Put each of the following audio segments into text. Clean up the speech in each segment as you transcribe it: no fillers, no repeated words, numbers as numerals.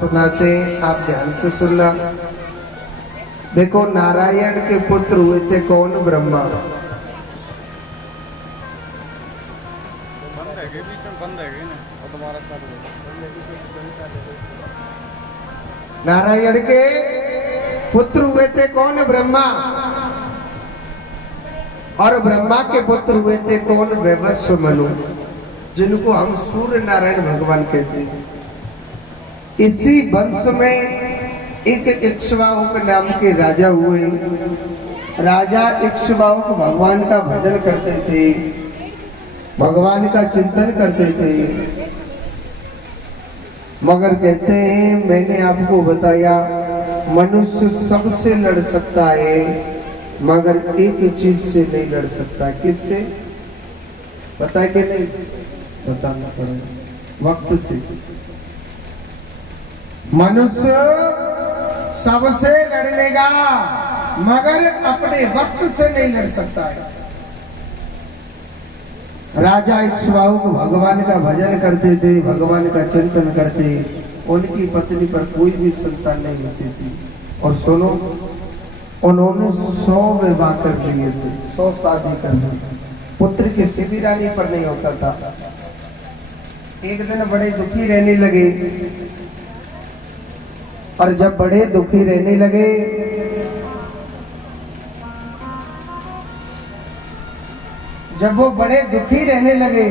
सुनाते, आप ध्यान से सुनना। देखो, नारायण के पुत्र हुए थे कौन? ब्रह्मा। नारायण के पुत्र हुए थे कौन? ब्रह्मा। और ब्रह्मा के पुत्र हुए थे कौन? वैवस्व मनु, जिनको हम सूर्य नारायण भगवान कहते हैं। इसी वंश में एक इक्ष्वाकु नाम के राजा हुए। राजा इक्ष्वाकु भगवान का भजन करते थे, भगवान का चिंतन करते थे, मगर कहते हैं मैंने आपको बताया मनुष्य सबसे लड़ सकता है, मगर एक चीज से नहीं लड़ सकता। किससे? पता है कि नहीं? बताना पड़ेगा। वक्त से। मनुष्य सबसे लड़ लेगा, मगर अपने वक्त से नहीं लड़ सकता है। राजा इक्ष्वाकु भगवान का भजन करते थे, भगवान का चिंतन करते, उनकी पत्नी पर कोई भी संतान नहीं होती थी। और सुनो, उन्होंने 100 विवाह कर लिए थे, 100 शादी कर ली। पुत्र की किसी रानी पर नहीं होता था। एक दिन बड़े दुखी रहने लगे, और जब बड़े दुखी रहने लगे जब वो बड़े दुखी रहने लगे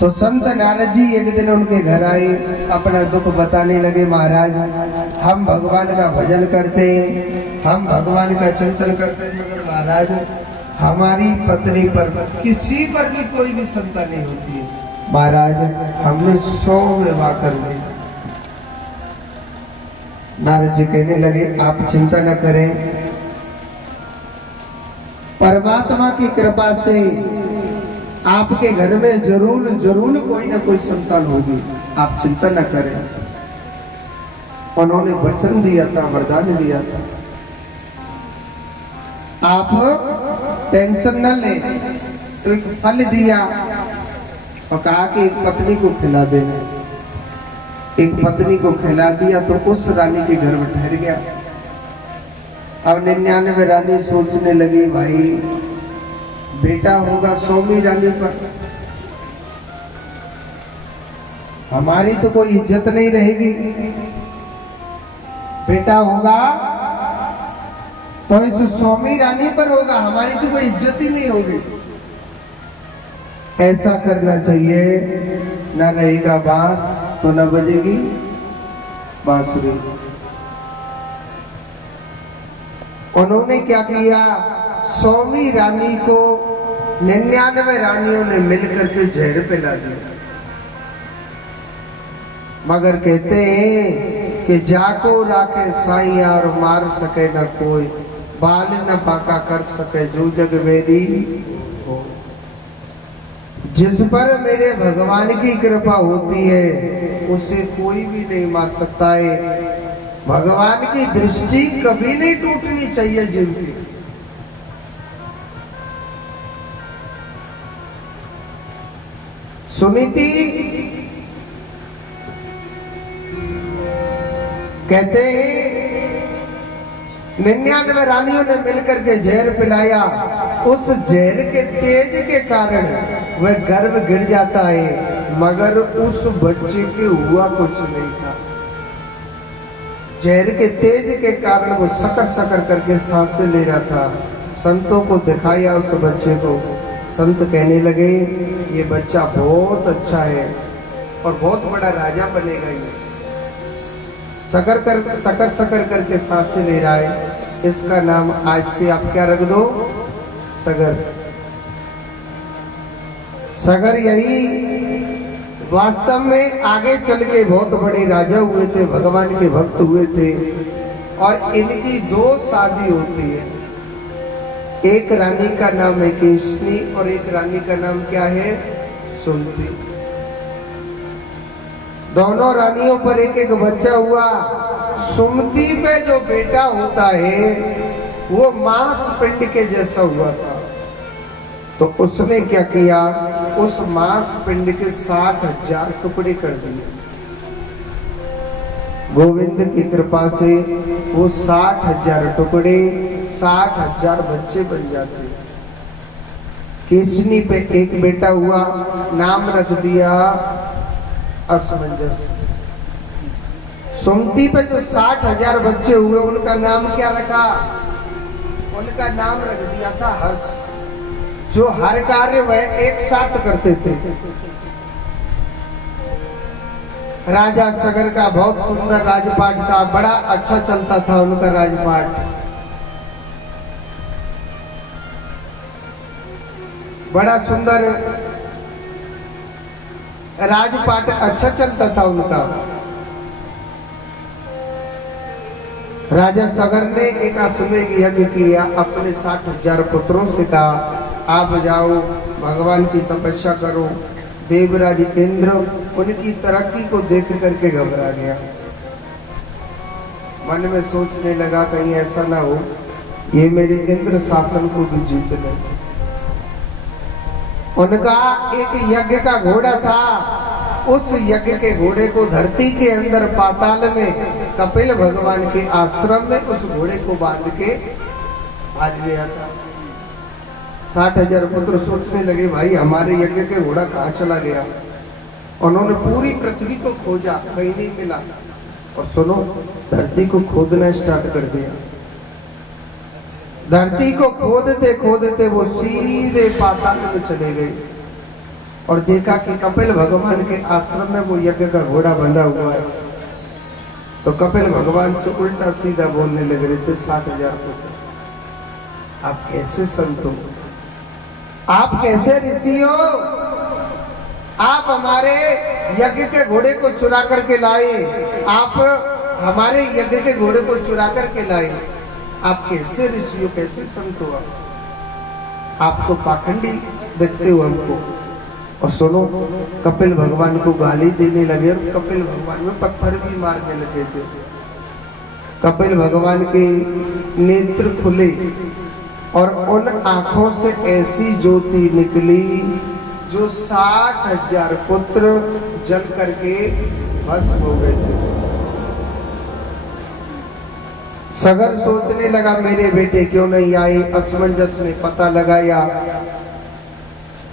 तो संत नारद जी एक दिन उनके घर आए, अपना दुख बताने लगे। महाराज, हम भगवान का भजन करते, हम भगवान का चिंतन करते, मगर महाराज हमारी पत्नी पर किसी पर भी कोई भी संतान नहीं होती है। महाराज, हमने 100 विवाह कर लिए। नारद जी कहने लगे आप चिंता न करें, परमात्मा की कृपा से आपके घर में जरूर जरूर कोई ना कोई संतान होगी, आप चिंता न करें। उन्होंने वचन दिया था, वरदान दिया था, आप टेंशन न लें। तो एक फल दिया और कहा कि एक पत्नी को खिला देना। एक पत्नी को खिला दिया तो उस रानी के घर में ठहर गया। अब 99 रानी सोचने लगी भाई बेटा होगा 100वीं रानी पर, हमारी तो कोई इज्जत नहीं रहेगी। बेटा होगा तो इस 100वीं रानी पर होगा, हमारी तो कोई इज्जत ही नहीं होगी। ऐसा करना चाहिए, ना रहेगा बांस तो न बजेगी बांसुरी। उन्होंने क्या किया, 100वीं रानी को 99 रानियों ने मिलकर के जहर पिला दिया। मगर कहते हैं कि जाको राखे साईं और मार सके न कोई, बाल न बाका कर सके जो जग मेरी हो। जिस पर मेरे भगवान की कृपा होती है उसे कोई भी नहीं मार सकता है। भगवान की दृष्टि कभी नहीं टूटनी चाहिए जिनकी। सुनीति कहते हैं 99 रानियों ने मिलकर के जहर पिलाया, उस जहर के तेज के कारण वह गर्भ गिर जाता है, मगर उस बच्चे के हुआ कुछ नहीं था। जहर के तेज के कारण वो सकर सकर करके सांसें ले रहा था। संतों को दिखाया उस बच्चे को, संत कहने लगे ये बच्चा बहुत अच्छा है और बहुत बड़ा राजा बनेगा। ये सकर सकर करके सांसें ले रहा है, इसका नाम आज से आप क्या रख दो? सगर। सगर यही वास्तव में आगे चल के बहुत बड़े राजा हुए थे, भगवान के भक्त हुए थे, और इनकी 2 शादी होती है। एक रानी का नाम है केशनी और एक रानी का नाम क्या है? सुमति। दोनों रानियों पर एक एक बच्चा हुआ। सुमति पे जो बेटा होता है वो मांस पिंड के जैसा हुआ था। तो उसने क्या किया, उस मांस पिंड के 60,000 टुकड़े कर दिए। गोविंद की कृपा से वो 60,000 टुकड़े 60,000 बच्चे बन जाते। केसनी पे एक बेटा हुआ, नाम रख दिया असमंजस। सुमति पे जो 60,000 बच्चे हुए उनका नाम क्या रखा? उनका नाम रख दिया था हर्ष। जो हर कार्य वह एक साथ करते थे। राजा सगर का बहुत सुंदर राजपाट था, बड़ा अच्छा चलता था उनका राजपाट। बड़ा सुंदर राजपाट अच्छा चलता था उनका। राजा सगर ने एक अश्वमेध यज्ञ किया, अपने 60,000 पुत्रों से कहा आप जाओ भगवान की तपस्या करो। देवराज इंद्र उनकी तरक्की को देख करके घबरा गया। मन में सोचने लगा कहीं ऐसा ना हो ये मेरे इंद्र शासन को भी जीत ले। उनका एक यज्ञ का घोड़ा था, उस यज्ञ के घोड़े को धरती के अंदर पाताल में कपिल भगवान के आश्रम में उस घोड़े को बांध के आज लिया था। 60,000 पुत्र सोचने लगे भाई हमारे यज्ञ के घोड़ा कहाँ चला गया। उन्होंने पूरी पृथ्वी को खोजा, कहीं नहीं मिला। और सुनो, धरती को खोदना स्टार्ट कर दिया। धरती को खोदते खोदते वो सीधे पाताल में चले गए और देखा कि कपिल भगवान के आश्रम में वो यज्ञ का घोड़ा बंधा हुआ है। तो कपिल भगवान से उल्टा सीधा बोलने लग रहे थे 60,000 पुत्र, आप कैसे संत हो, आप कैसे ऋषि हो, आप हमारे यज्ञ के घोड़े को चुरा करके लाए, आप हमारे यज्ञ के घोड़े को चुरा करके लाए, आप कैसे ऋषि हो, कैसे संत हो, आप तो पाखंडी देखते हो हमको। और सुनो, कपिल भगवान को गाली देने लगे और कपिल भगवान में पत्थर भी मारने लगे थे। कपिल भगवान के नेत्र खुले और उन आंखों से ऐसी ज्योति निकली जो 60,000 पुत्र जल करके भस्म हो गए थे। सगर सोचने लगा मेरे बेटे क्यों नहीं आए। असमंजस ने पता लगाया।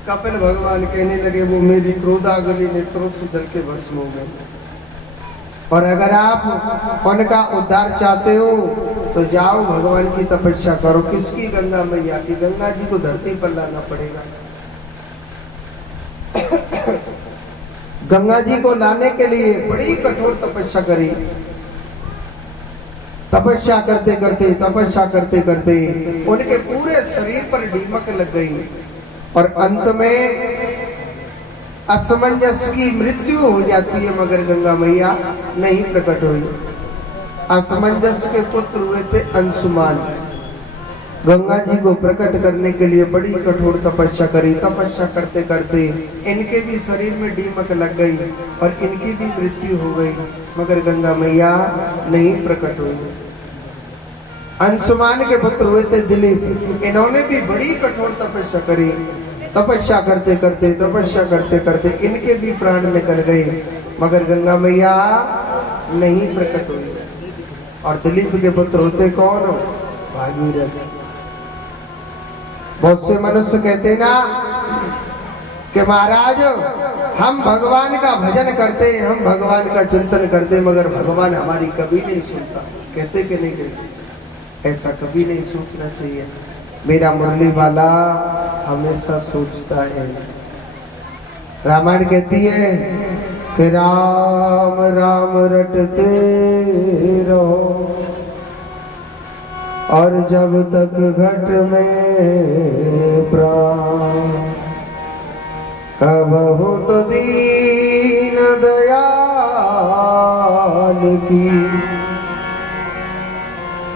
कपिल भगवान कहने लगे वो मेरी क्रोधाग्नि नेत्रों से जल के भस्म हो गए। और अगर आप उनका उद्धार चाहते हो तो जाओ भगवान की तपस्या करो। किसकी? गंगा मैया की। गंगा जी को धरती पर लाना पड़ेगा। गंगा जी को लाने के लिए बड़ी कठोर तपस्या करी। तपस्या करते करते तपस्या करते करते उनके पूरे शरीर पर दीमक लग गई और अंत में असमंजस की मृत्यु हो जाती है, मगर गंगा मैया नहीं प्रकट हुई। असमंजस के पुत्र हुए थे अंशुमान। गंगा जी को प्रकट करने के लिए बड़ी कठोर तपस्या करी। तपस्या करते करते इनके भी शरीर में दीमक लग गई और इनकी भी मृत्यु हो गई, मगर गंगा मैया नहीं प्रकट हुई। अंशुमान के पुत्र हुए थे दिलीप। इन्होंने भी बड़ी कठोर तपस्या करी। तपस्या करते करते तपस्या करते करते इनके भी प्राण निकल गए, मगर गंगा मैया नहीं प्रकट हुई। और दिलीप के पुत्र होते कौन? भागीरथ। बहुत से मनुष्य कहते ना कि महाराज हम भगवान का भजन करते, हम भगवान का चिंतन करते, मगर भगवान हमारी कभी नहीं सुनता। कहते कि नहीं कहते? ऐसा कभी नहीं सोचना चाहिए। मेरा मुरली वाला हमेशा सोचता है। रामायण कहती है कि राम राम रटते रहो और जब तक घट में प्राण, कबहु तो दीन दयाल की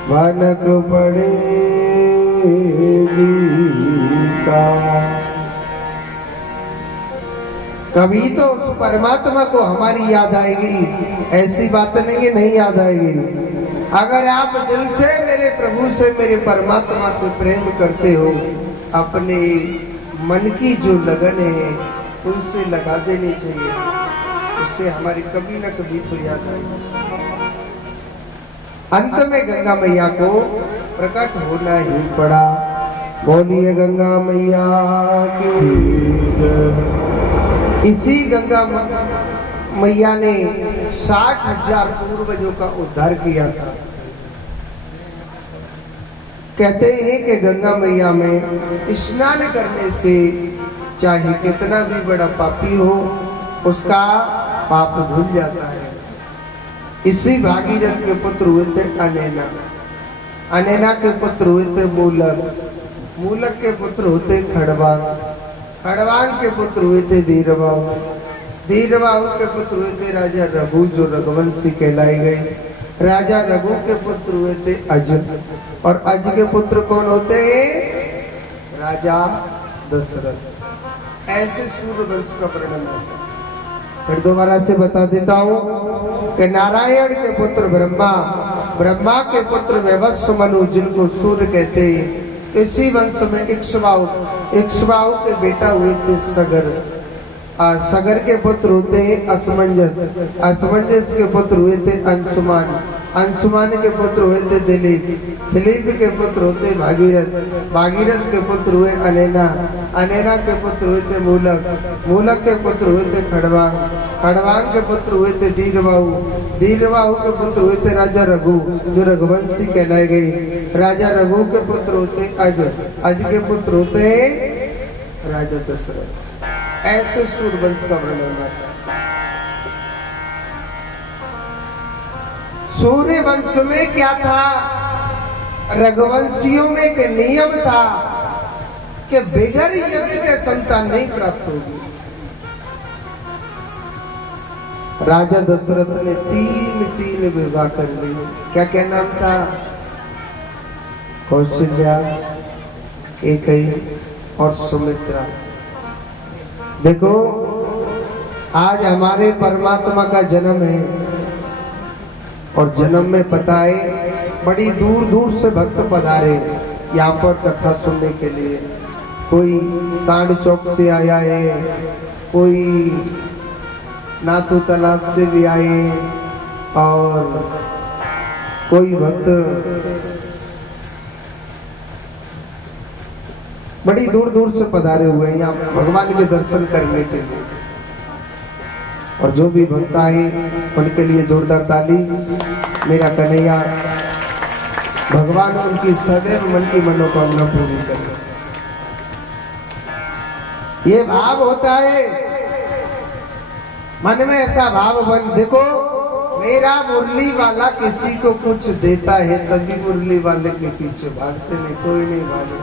भनक पड़ेगी का। कभी तो उस परमात्मा को हमारी याद आएगी। ऐसी बात नहीं है नहीं याद आएगी। अगर आप दिल से मेरे प्रभु से, मेरे परमात्मा से प्रेम करते हो, अपने मन की जो लगन है उनसे लगा देनी चाहिए। उससे हमारी कभी न कभी तो याद आएगी। अंत में गंगा मैया को प्रकट होना ही पड़ा। बोलिए गंगा मैया की। इसी गंगा मैया ने 60,000 पूर्वजों का उद्धार किया था। कहते हैं कि गंगा मैया में स्नान करने से चाहे कितना भी बड़ा पापी हो उसका पाप धुल जाता है। इसी भागीरथ के पुत्र हुए थे अनैना, अनैना के पुत्र हुए थे मूलक, मूलक के पुत्र होते खड़वांग, खड़वांग के पुत्र हुए थे धीरबाहु, धीरबाहु के पुत्र हुए थे राजा रघु जो रघुवंशी कहलाए गए। राजा रघु के पुत्र हुए थे अज, और अज के पुत्र कौन होते हैं? राजा दशरथ। ऐसे सूर्य वंश का वर्णन होता है। फिर दोबारा से बता देता हूँ कि नारायण के पुत्र ब्रह्मा, ब्रह्मा के पुत्र वैवस्व मनु जिनको सूर्य कहते हैं। इसी वंश में इक्ष्वाकु, इक्ष्वाकु के बेटा हुए थे सगर, सगर के पुत्र होते हैं असमंजस, असमंजस के पुत्र हुए थे अंशुमान, अंशुमान के पुत्र हुए थे दिलीप, दिलीप के पुत्र होते भागीरथ, भागीरथ के पुत्र हुए अनैना, अनैना के पुत्र हुए थे मूलक, मूलक के पुत्र हुए थे खड़वांग, खड़वांग के पुत्र हुए थे धीरबाहु, धीरबाहु के पुत्र हुए थे राजा रघु जो रघुवंशी कहलाए गए। राजा रघु के पुत्र होते अज, अज के पुत्र होते राजा दशरथ। ऐसे सूर्यवंश का वर्णन होता है। सूर्यवंश में क्या था? रघुवंशियों में एक नियम था कि बिगर यज्ञ के संतान नहीं प्राप्त होगी। राजा दशरथ ने तीन विवाह कर लिए। क्या क्या नाम था? कौशल्या, कैकेयी और सुमित्रा। देखो आज हमारे परमात्मा का जन्म है और जन्म में पता है बड़ी दूर दूर से भक्त पधारे यहाँ पर कथा सुनने के लिए। कोई सांड चौक से आया है, कोई नाथू तालाब से भी आए हैं, और कोई भक्त बड़ी दूर दूर से पधारे हुए हैं यहाँ भगवान के दर्शन करने के लिए। और जो भी भक्त आए उनके लिए जोरदार ताली। मेरा कन्हैया भगवान उनकी सदैव मन की मनोकामना पूरी करे। ये भाव होता है मन में, ऐसा भाव बन। देखो मेरा मुरली वाला किसी को कुछ देता है तभी मुरली वाले के पीछे भागते नहीं, कोई नहीं भागे।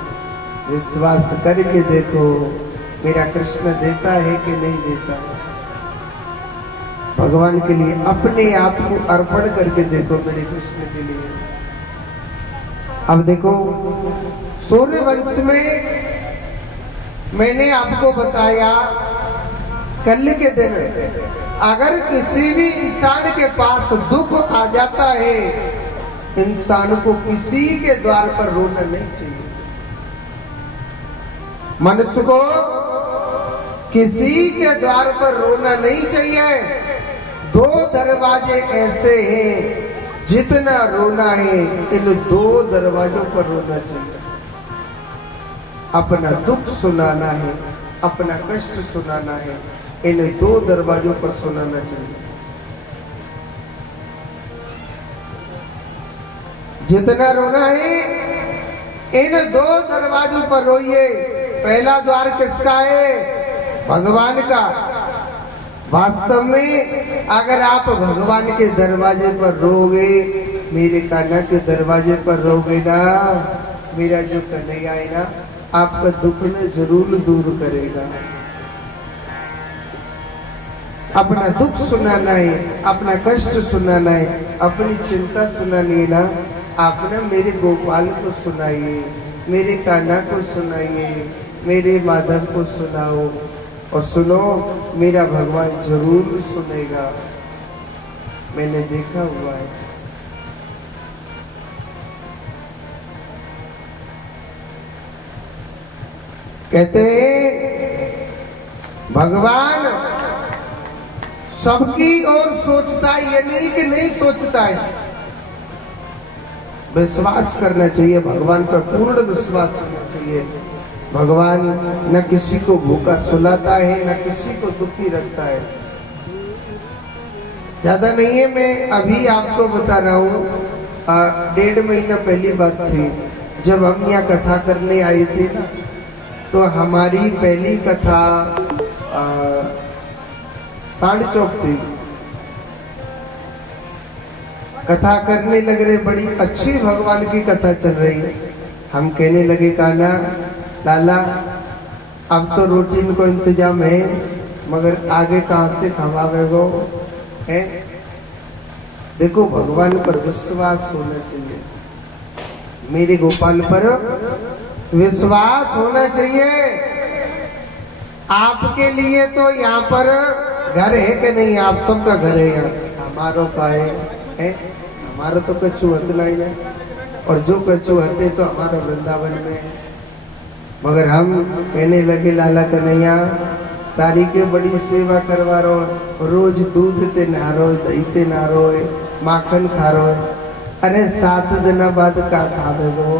विश्वास करके देखो मेरा कृष्ण देता है कि नहीं देता है। भगवान के लिए अपने आप को अर्पण करके देखो मेरे कृष्ण के लिए। अब देखो सूर्यवंश में मैंने आपको बताया कल के दिन अगर किसी भी इंसान के पास दुख आ जाता है, इंसान को किसी के द्वार पर रोना नहीं चाहिए। मनुष्य को किसी के द्वार पर रोना नहीं चाहिए। दो दरवाजे ऐसे हैं जितना रोना है इन दो दरवाजों पर रोना चाहिए। अपना दुख सुनाना है, अपना कष्ट सुनाना है, इन दो दरवाजों पर सुनाना चाहिए। जितना रोना है इन दो दरवाजों पर रोइए। पहला द्वार किसका है? भगवान का। वास्तव में अगर आप भगवान के दरवाजे पर रोगे, मेरे कान्हा के दरवाजे पर रोगे ना, मेरा जो कन्हैया है ना आपका दुख में जरूर दूर करेगा। अपना दुख सुनाना है, अपना कष्ट सुनाना है, अपनी चिंता सुनानी है ना, आप ना मेरे गोपाल को सुनाइए, मेरे कान्हा को सुनाइए, मेरे माधव को सुनाओ। और सुनो मेरा भगवान जरूर सुनेगा, मैंने देखा हुआ है। कहते हैं भगवान सबकी ओर सोचता है, ये नहीं कि नहीं सोचता है। विश्वास करना चाहिए, भगवान पर पूर्ण विश्वास होना चाहिए। भगवान न किसी को भूखा सुलाता है, न किसी को दुखी रखता है। ज्यादा नहीं है, मैं अभी आपको बता रहा हूँ, 1.5 महीना पहली बात थी, जब हम यहाँ कथा करने आए थे ना, तो हमारी पहली कथा सांड चौक थी। कथा करने लग रहे, बड़ी अच्छी भगवान की कथा चल रही। हम कहने लगे, कान्हा लाला अब तो रूटीन को इंतजाम है, मगर आगे कहाँ से खवावेगो है। देखो भगवान पर विश्वास होना चाहिए, मेरे गोपाल पर विश्वास होना चाहिए। आपके लिए तो यहाँ पर घर है कि नहीं, आप सबका घर है यहाँ, हमारो का है? हमारा तो कच्चू हतना ही है, और जो कच्चू हते तो हमारा वृंदावन में है। मगर हम कहने लगे, लाला कन्हैया तारी के बड़ी सेवा करवा रो, रोज दूध ते नारो, दही ते नारो, माखन खा रो। अरे 7 दिन बाद का खावे गो।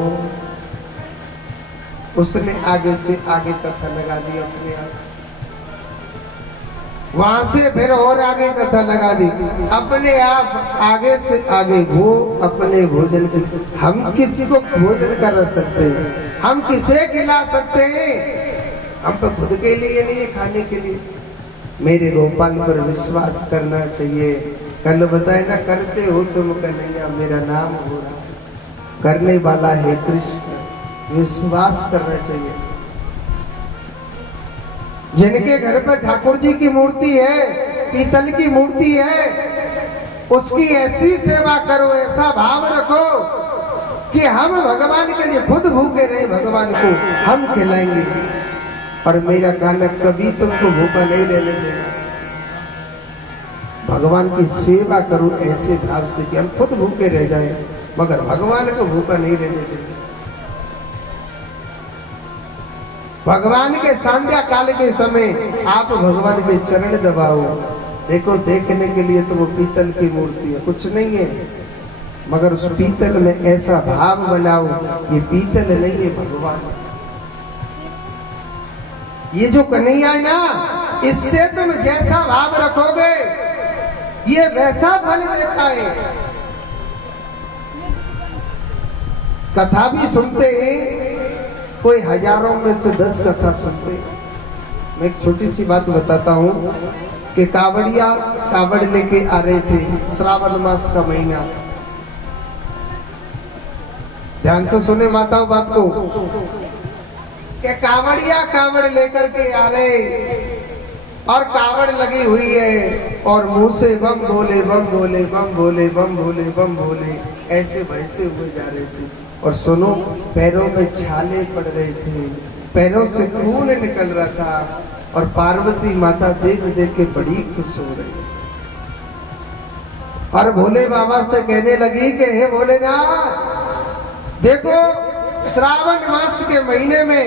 उसने आगे से आगे कथा लगा दी अपने आप, वहां से फिर और आगे कथा लगा दी, अपने आप आगे से आगे। वो अपने भोजन की, हम किसी को भोजन कर सकते हैं, हम किसे खिला सकते हैं, हम तो खुद के लिए नहीं, खाने के लिए। मेरे गोपाल पर विश्वास करना चाहिए। कल बताए ना, करते हो तुम कन्हैया मेरा नाम हो रहा, करने वाला है कृष्ण। विश्वास करना चाहिए। जिनके घर पर ठाकुर जी की मूर्ति है, पीतल की मूर्ति है, उसकी ऐसी सेवा करो, ऐसा भाव रखो कि हम भगवान के लिए खुद भूखे रहे, भगवान को हम खिलाएंगे। और मेरा कान्हा कभी तुमको भूखा नहीं रहने देगा। भगवान की सेवा करो ऐसे भाव से कि हम खुद भूखे रह जाए, मगर भगवान को भूखा नहीं रहने देंगे। भगवान के संध्या काल के समय आप भगवान के चरण दबाओ। देखो देखने के लिए तो वो पीतल की मूर्ति है, कुछ नहीं है, मगर उस पीतल में ऐसा भाव बनाओ, ये पीतल नहीं है भगवान। ये जो कन्हैया है ना, इससे तुम जैसा भाव रखोगे ये वैसा फल देता है। कथा भी सुनते हैं, कोई हजारों में से 10 कथा सुनते हैं। मैं एक छोटी सी बात बताता हूँ कि कावड़िया कावड़ लेके आ रहे थे, श्रावण मास का महीना। ध्यान से सुने माताओं बात को, कि कावड़िया कावड़ लेकर के आ रहे, और कावड़ लगी हुई है, और मुंह से बम बोले बम बोले बम बोले बम बोले बम बोले, ऐसे बजते हुए जा रहे थे। और सुनो, पैरों में छाले पड़ रहे थे, पैरों से खून निकल रहा था, और पार्वती माता देख देख के बड़ी खुश हो रही, और भोले बाबा से कहने लगी कि हे भोलेनाथ, देखो श्रावण मास के महीने में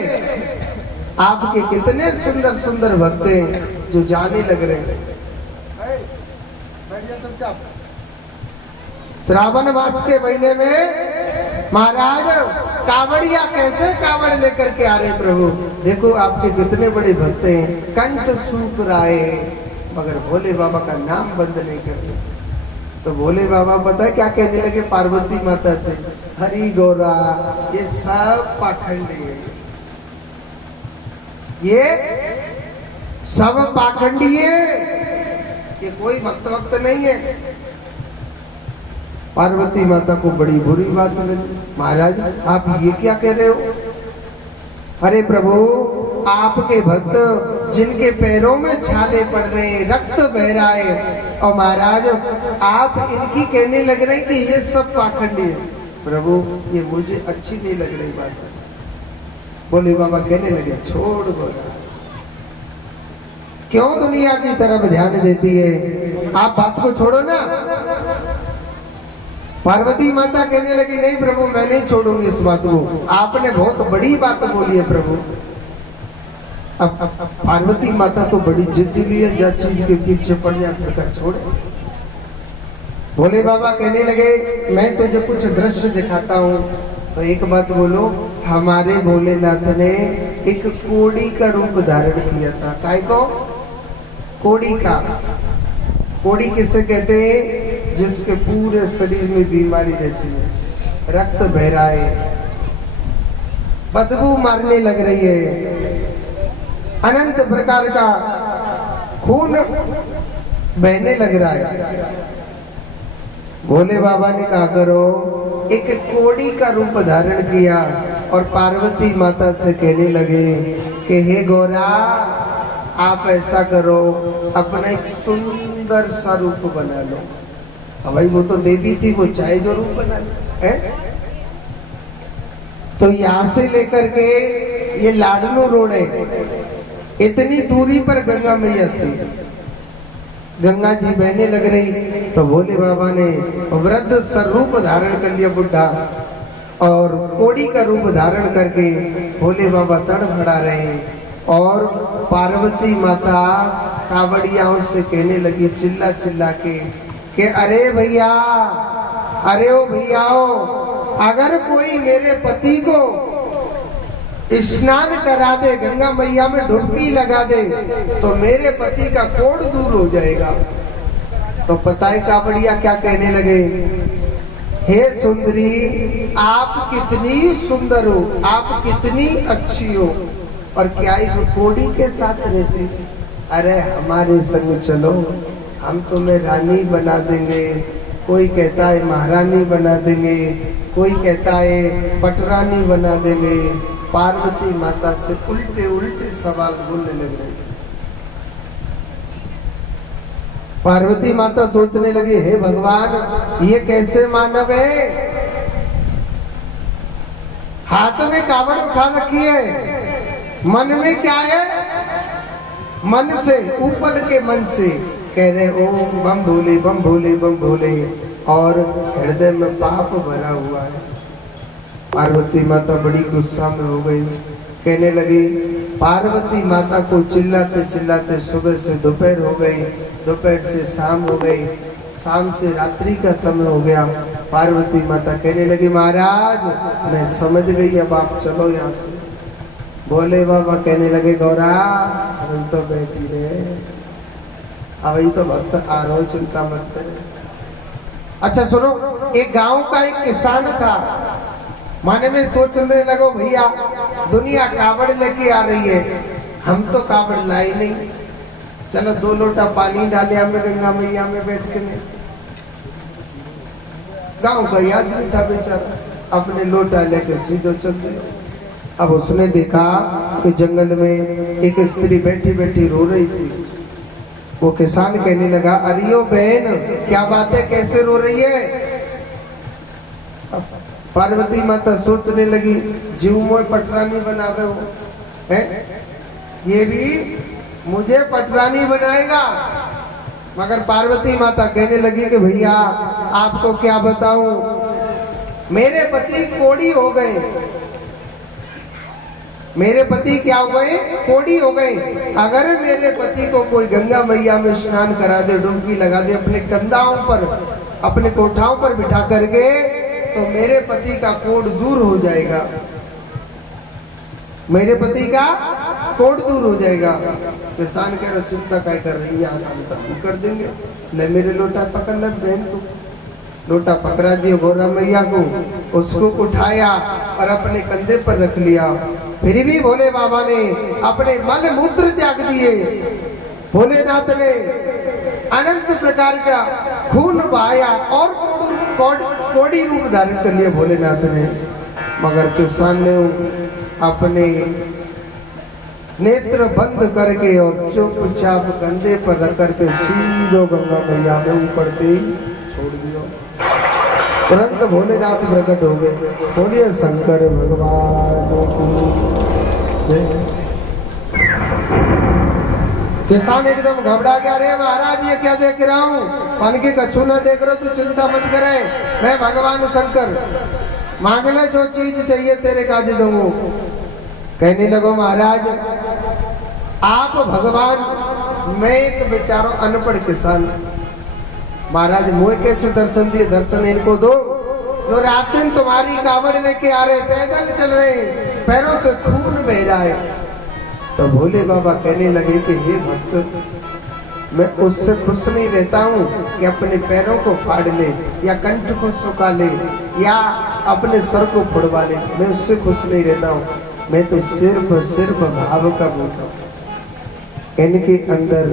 आपके कितने सुंदर सुंदर भक्त हैं जो जाने लग रहे हैं। श्रावण मास के महीने में महाराज कावड़िया कैसे कावड़ लेकर के आ रहे प्रभु, देखो आपके कितने बड़े भक्त हैं, कंठ सूख रहा है, मगर भोले बाबा का नाम बंद नहीं कर रहे। तो भोले बाबा पता है क्या कहने लगे पार्वती माता से, हरि गौरा ये सब पाखंडी है, ये सब पाखंडी है, ये कोई भक्त वक्त नहीं है। पार्वती माता को बड़ी बुरी बात लगी, महाराज आप ये क्या कह रहे हो? अरे प्रभु, आपके भक्त जिनके पैरों में छाले पड़ रहे हैं, रक्त बह रहा है, और महाराज आप इनकी कहने लग रहे हैं कि ये सब पाखंडी है। प्रभु ये मुझे अच्छी नहीं लग रही बात। बोले बाबा कहने लगे, छोड़ बोला, क्यों दुनिया की तरफ ध्यान देती है, आप बात को छोड़ो ना। पार्वती माता कहने लगी, नहीं प्रभु मैं नहीं छोड़ूंगी इस बात को, आपने बहुत बड़ी बात बोली है प्रभु। अब पार्वती माता तो बड़ी जिद्दी है, जब चीज के पीछे पड़ जाए फिर छोड़े। भोले बाबा कहने लगे मैं तुझे कुछ दृश्य दिखाता हूँ। तो एक बात बोलो, हमारे भोलेनाथ ने एक कोड़ी का रूप धारण किया था। काय को? कोड़ी का। कोड़ी किसे कहते हैं? जिसके पूरे शरीर में बीमारी रहती है, रक्त बह रहा है, बदबू मारने लग रही है, अनंत प्रकार का खून बहने लग रहा है। भोले बाबा ने कहा करो, एक कोड़ी का रूप धारण किया और पार्वती माता से कहने लगे कि हे गौरा, आप ऐसा करो, अपना एक सुंदर सा रूप बना लो। अब भाई वो तो देवी थी, वो चाहे जो रूप बना लो है। तो यहां से लेकर के ये लाडनू रोड है, इतनी दूरी पर गंगा मैया थी। गंगा जी बहने लग रही तो भोले बाबा ने वृद्ध स्वरूप धारण कर लिया, बुढ़ा, और कोड़ी का रूप धारण करके भोले बाबा तड़फड़ा रहे। और पार्वती माता कावड़ियाओं से कहने लगी चिल्ला चिल्ला के कि अरे भैया, अरे ओ भैयाओ, अगर कोई मेरे पति को स्नान करा दे, गंगा मैया में डुबकी लगा दे, तो मेरे पति का कोढ़ दूर हो जाएगा। तो पता है कावड़िया क्या कहने लगे? हे सुंदरी, आप कितनी सुंदर हो, आप कितनी अच्छी हो, और क्या एक कोड़ी के साथ रहती? अरे हमारे संग चलो, हम तुम्हें रानी बना देंगे। कोई कहता है महारानी बना देंगे, कोई कहता है पटरानी बना देंगे। पार्वती माता से उल्टे उल्टे सवाल बोलने लग रहे। पार्वती माता सोचने लगी, हे भगवान, ये कैसे मानव है? हाथ में कावड़ उठा रखी है, मन में क्या है? मन से, ऊपर के मन से कह रहे ओम बम भोले बम भोले बम भोले, और हृदय में पाप भरा हुआ है। पार्वती माता बड़ी गुस्सा में हो गई, कहने लगी, पार्वती माता को चिल्लाते चिल्लाते सुबह से दोपहर हो गई, दोपहर से शाम हो गई, शाम से रात्रि का समय हो गया। पार्वती माता कहने लगी, महाराज मैं समझ गई, अब आप चलो यहाँ से। भोले बाबा कहने लगे, गौरा हम तो बैठी रहे, अब तो भक्त आ रहा हो, चिंता मत करे। अच्छा सुनो, एक गांव का एक किसान था, माने में सोचने लगो भैया दुनिया कावड़ लेके आ रही है, हम तो कावड़ लाई नहीं, चलो 2 लोटा पानी डाले हमें गंगा मैया में बैठ के। गांव का याद नहीं था बेचारा, अपने लोटा लेके सीधो चल दिया। अब उसने देखा कि जंगल में एक स्त्री बैठी बैठी रो रही थी। वो किसान कहने लगा, अरे ओ बहन, क्या बात है, कैसे रो रही है? पार्वती माता सोचने लगी, जीव मोय पटरानी बनावे हो है, ये भी मुझे पटरानी बनाएगा। मगर पार्वती माता कहने लगी कि भैया आपको क्या बताऊं, मेरे पति कोड़ी हो गए, मेरे पति क्या हो गए? कोड़ी हो गए। अगर मेरे पति को कोई गंगा मैया में स्नान करा दे, डुबकी लगा दे, अपने कंधाओं पर, अपने कोठाओं पर बिठा करके, तो मेरे पति का कोढ़ दूर हो जाएगा, मेरे पति का कोढ़ दूर हो जाएगा। किसान कह रहे चिंता क्या कर रही है, हम तब कर देंगे। ले मेरे लोटा पकड़ ले बहन, तू लोटा पकड़ा दिया गौरा मैया को, उसको उठाया और अपने कंधे पर रख लिया। फिर भी भोले बाबा ने अपने मल मूत्र त्याग दिए। भोलेनाथ ने अनंत प्रकार का खून बहाया और कोड़ी रूप धारण कर लिया भोलेनाथ ने। मगर किसान ने अपने नेत्र बंद करके और चुपचाप कंधे पर रख करके सीधो गंगा मैया में ऊपर दे छोड़ दिया। तुरंत भोलेनाथ प्रकट हो गए। बोलिए शंकर भगवान की जय। किसान एकदम घबरा गया, अरे महाराज ये क्या देख रहा हूँ, पान की कछू न देख रहे, तू चिंता मत करे, मैं भगवान शंकर, मांग ले जो चीज चाहिए तेरे काज दूंगा। कहने लगो महाराज आप भगवान, मैं एक बेचारो अनपढ़ किसान, महाराज मोए कैसे दर्शन दिए, दर्शन इनको दो जो रात दिन तुम्हारी कावड़ लेके आ रहे, पैदल चल रहे, पैरों से खून बह रहा है। तो भोले बाबा कहने लगे कि हे भक्त, मैं उससे खुश नहीं रहता हूँ कि अपने पैरों को फाड़ ले या कंठ को सुखा ले या अपने सर को फुड़वा ले, मैं उससे खुश नहीं रहता हूँ। मैं तो सिर्फ भाव का भूत हूँ। इनके अंदर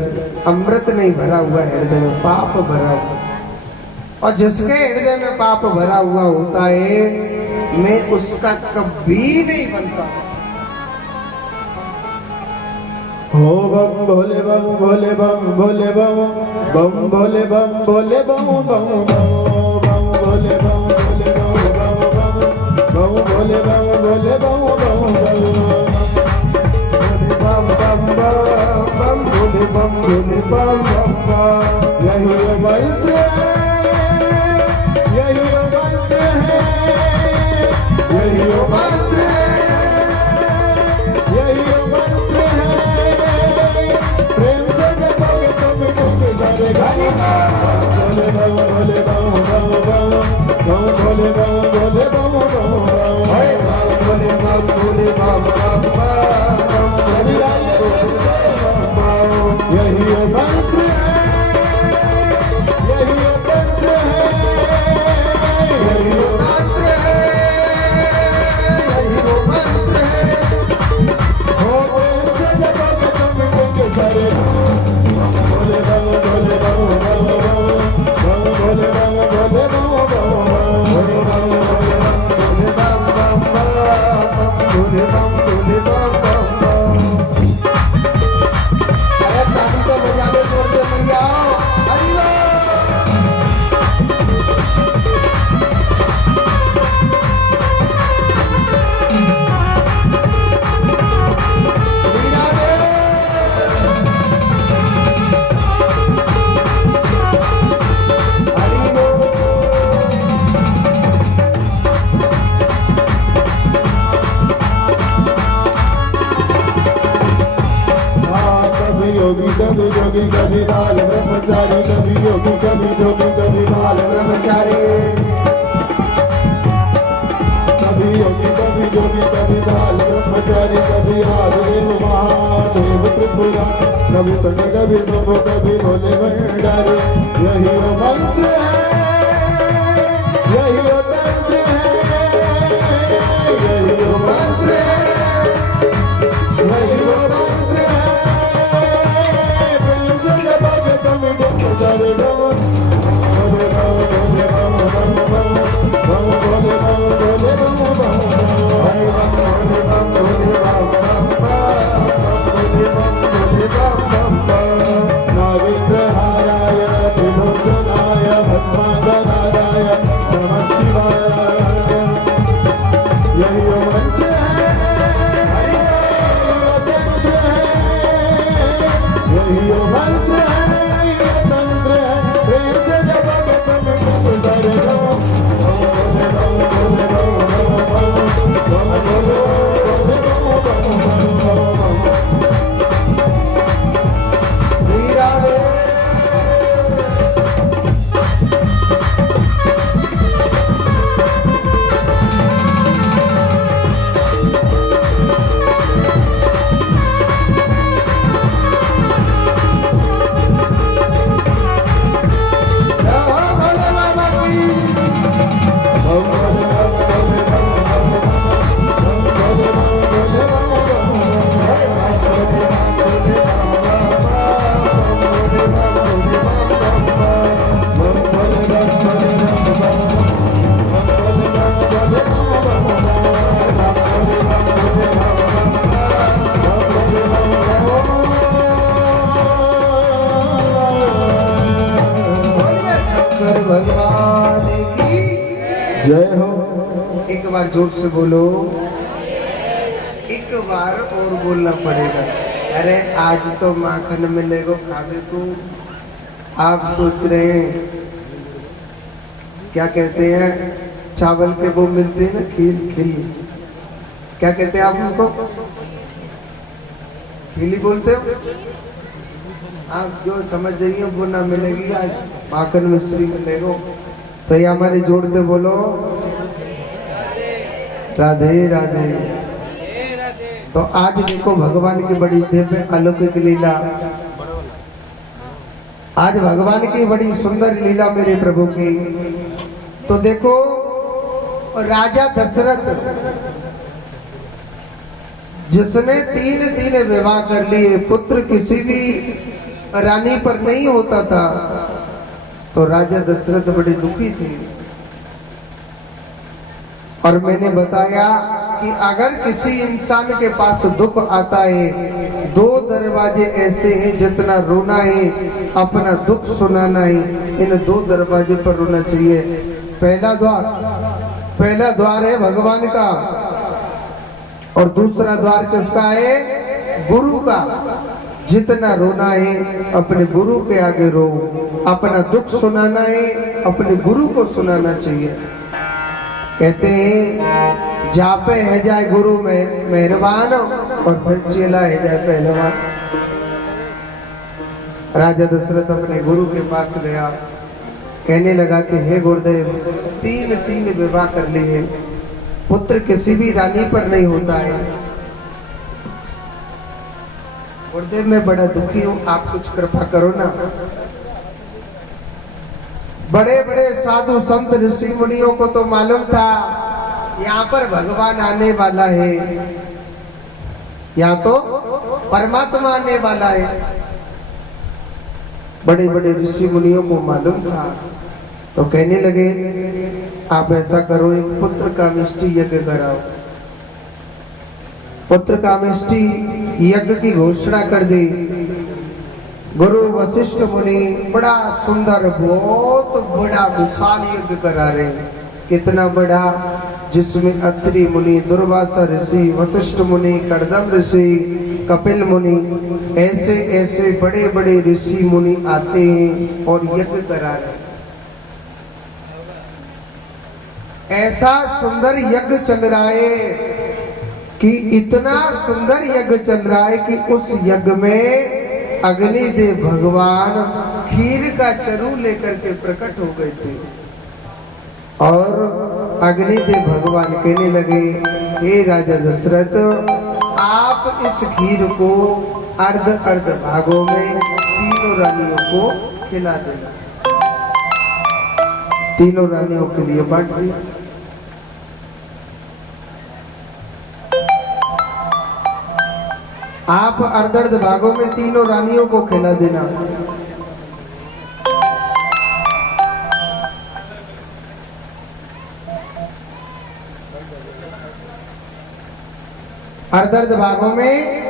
अमृत नहीं भरा हुआ, हृदय में पाप भरा हुआ, और जिसके हृदय में पाप भरा हुआ होता है मैं उसका कभी नहीं बनता। हो बम भोले बम भोले बम भोले बम बम भोले बम भोले बम बम बम भोले बम भोले बम बम भोले बम भोले बम बम बम भोले बम भोले बम बम। यही मंत्र है, यही मंत्र है, यही मंत्र है, यही मंत्र है। प्रेम से जगोगे तुम डूबे जाएगा। भोले बम भोले बम बम बम भोले बम भोले बम बम भोले बम भोले बम बम बम। यही मंत्र है, यही मंत्र है, यही मंत्र है, यही मंत्र है। हो प्रेम से जगोगे तुम डूबे जाएगा। भोले बम भोले बम बम बम भोले बम भोले बम बम भोले बम भोले बम भोले बम भोले बम बम। अरे ताली तो बजा दो जोर से भैया। हरि कभी जोगी कभी बाल ब्रह्मचारी, कभी योगी कभी जोगी कभी बाल ब्रह्मचारी, कभी योगी कभी जोगी कभी बाल ब्रह्मचारी, कभी आदेव महादेव त्रिपुरा, कभी संग कभी शंभो कभी भोले भंडारी। यही वो मंत्र है, यही वो तंत्र है, यही वो मंत्र है, यही वो तंत्र है। नाविग्रहाराय त्रिलोचनाय भस्मांगनादाय नमः शिवाय। यही वो मंत्र है, यही वो मंत्र है, भगवान की जय हो। एक बार जोर से बोलो, एक बार और बोलना पड़ेगा। अरे आज तो माखन मिलेगा खावे को। आप सोच रहे हैं क्या कहते हैं, चावल के वो मिलते हैं ना, खील, क्या कहते हैं आप उनको? खीली बोलते हो आप? जो समझ जाइए वो ना मिलेगी आज। माखन मिश्री ले लो। तो ये हमारे जोड़ते बोलो राधे राधे। तो आज देखो भगवान की बड़ी दिव्य अलौकिक लीला, आज भगवान की बड़ी सुंदर लीला मेरे प्रभु की। तो देखो राजा दशरथ जिसने तीन विवाह कर लिए, पुत्र किसी भी रानी पर नहीं होता था, तो राजा दशरथ बड़े दुखी थे। और मैंने बताया कि अगर किसी इंसान के पास दुख आता है, दो दरवाजे ऐसे हैं, जितना रोना है अपना दुख सुनाना है, इन दो दरवाजे पर रोना चाहिए। पहला द्वार है भगवान का, और दूसरा द्वार किसका है? गुरु का। जितना रोना है अपने गुरु के आगे रो, अपना दुख सुनाना है अपने गुरु को सुनाना चाहिए। कहते हैं जहाँ पे है जाए गुरु में मेहरबान, और फिर चेला है जाए पहलवान। राजा दशरथ अपने गुरु के पास गया, कहने लगा कि हे गुरुदेव, तीन विवाह कर लिए, पुत्र किसी भी रानी पर नहीं होता है। गुरुदेव मैं बड़ा दुखी हूँ, आप कुछ कृपा करो ना। बड़े बड़े साधु संत ऋषि मुनियों को तो मालूम था यहाँ पर भगवान आने वाला है, यहाँ तो परमात्मा आने वाला है। बड़े बड़े ऋषि मुनियों को मालूम था। तो कहने लगे आप ऐसा करो, एक पुत्र कामेष्टि यज्ञ कराओ। पुत्र कामेष्टि यज्ञ की घोषणा कर दी। गुरु वशिष्ठ मुनि बड़ा सुंदर, बहुत बड़ा विशाल यज्ञ करा रहे हैं। कितना बड़ा? जिसमें अत्रि मुनि, दुर्वासा ऋषि, वशिष्ठ मुनि, कर्दम ऋषि, कपिल मुनि, ऐसे ऐसे बड़े बड़े ऋषि मुनि आते हैं और यज्ञ करा रहे हैं। ऐसा सुंदर यज्ञ चल रहा है कि इतना सुंदर यज्ञ चल रहा है कि उस यज्ञ में अग्निदेव भगवान खीर का चरू लेकर के प्रकट हो गए थे। और अग्निदेव भगवान कहने लगे हे राजा दशरथ, आप इस खीर को अर्ध अर्ध भागों में तीनों रानियों को खिला देना। तीनों रानियों के लिए बांट दिया। आप अर्ध अर्ध भागों में तीनों रानियों को खिला देना। अर्ध अर्ध भागों में